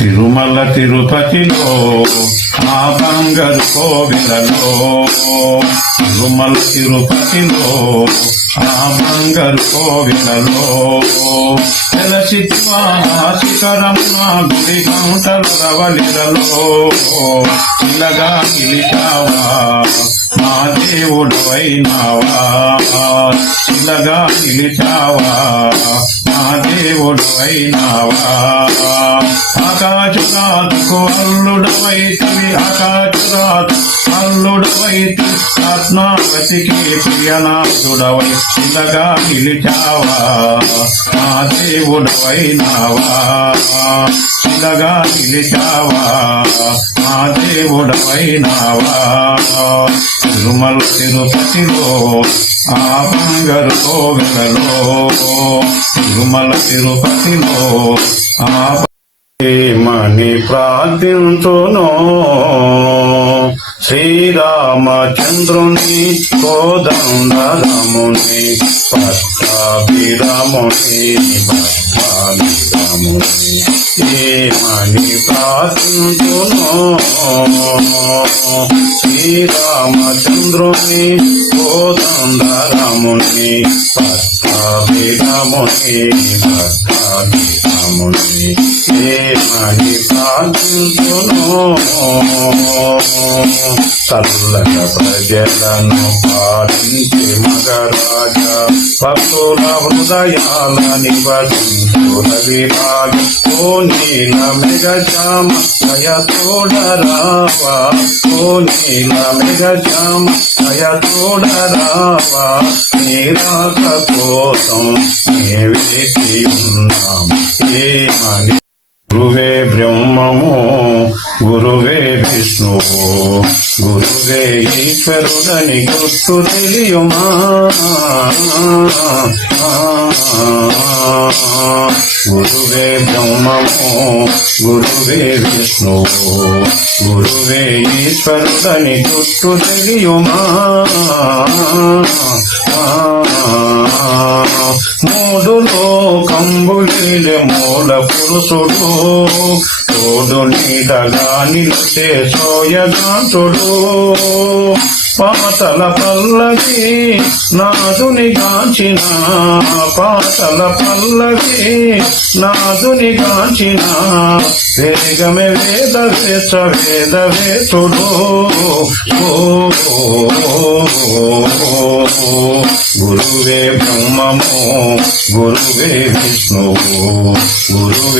తిరుమల తిరుపతిలో ఆ బంగారు కోవిలలో, తిరుమల తిరుపతిలో ఆ బంగారు కోవిలలో, వెలసిత్వా శిఖరమున గుడి గంటల రవలిలలో, ఇలాగా నిలిచావా మా దేవుడవైనావా, ఇలాగా నిలిచావా మా దేవుడవైనావా. ఆకాశరాజుకు అల్లుడవైతివి, ఆకాశరాజు అల్లుడవైతి, రత్నావతికి ప్రియనాథుడవై ఇలాగా నిలిచావా మా దేవుడవైనావా, ఇలాగా నిలిచావా మా దేవుడవైనావా. తిరుమల తిరుపతిలో ఆ బంగారు కోవెలలో, తిరుమల తిరుపతిలో ఆ మని ప్రార్థించును శ్రీరామచంద్రుని కోదండరాముని పట్టాభిరాముని పట్టాభిరాముని ఏమని ప్రార్థించును శ్రీరామచంద్రుని కోదండరాముని పట్టాభిరాముని పట్టాభిరాముని ఏమని ప్రార్థించును. చల్లగా ప్రజలను పాటించే మగరాజా, భక్తుల హృదయాల నివసించు రవిరాజ, ఓ నీల మెగజామ దయ తోడరావా, ఓ నీల మెగజామ దయ తోడరావా. నీ రాక కోసం నే వేచి ఉన్నాం ఏమని. గురువే బ్రహ్మము గురువే విష్ణువు గురువే ఈశ్వరుడని గుర్తు తెలియుమా. గురువే బ్రహ్మము గురువే విష్ణువు గురువే ఈశ్వరుడని గుర్తు తెలియుమా. మూడు లోకంబులే మూల పురుషుడు, తోడు నీడగా నిలిచే సోయగాంతుడు. పాతల పల్లకి నాదుని గాంచిన, పాతల పల్లకి నాదుని గాంచిన, వేగమే వేద వేచ వేద వేతుడు. గురువే బ్రహ్మము గురువే విష్ణువు గురువే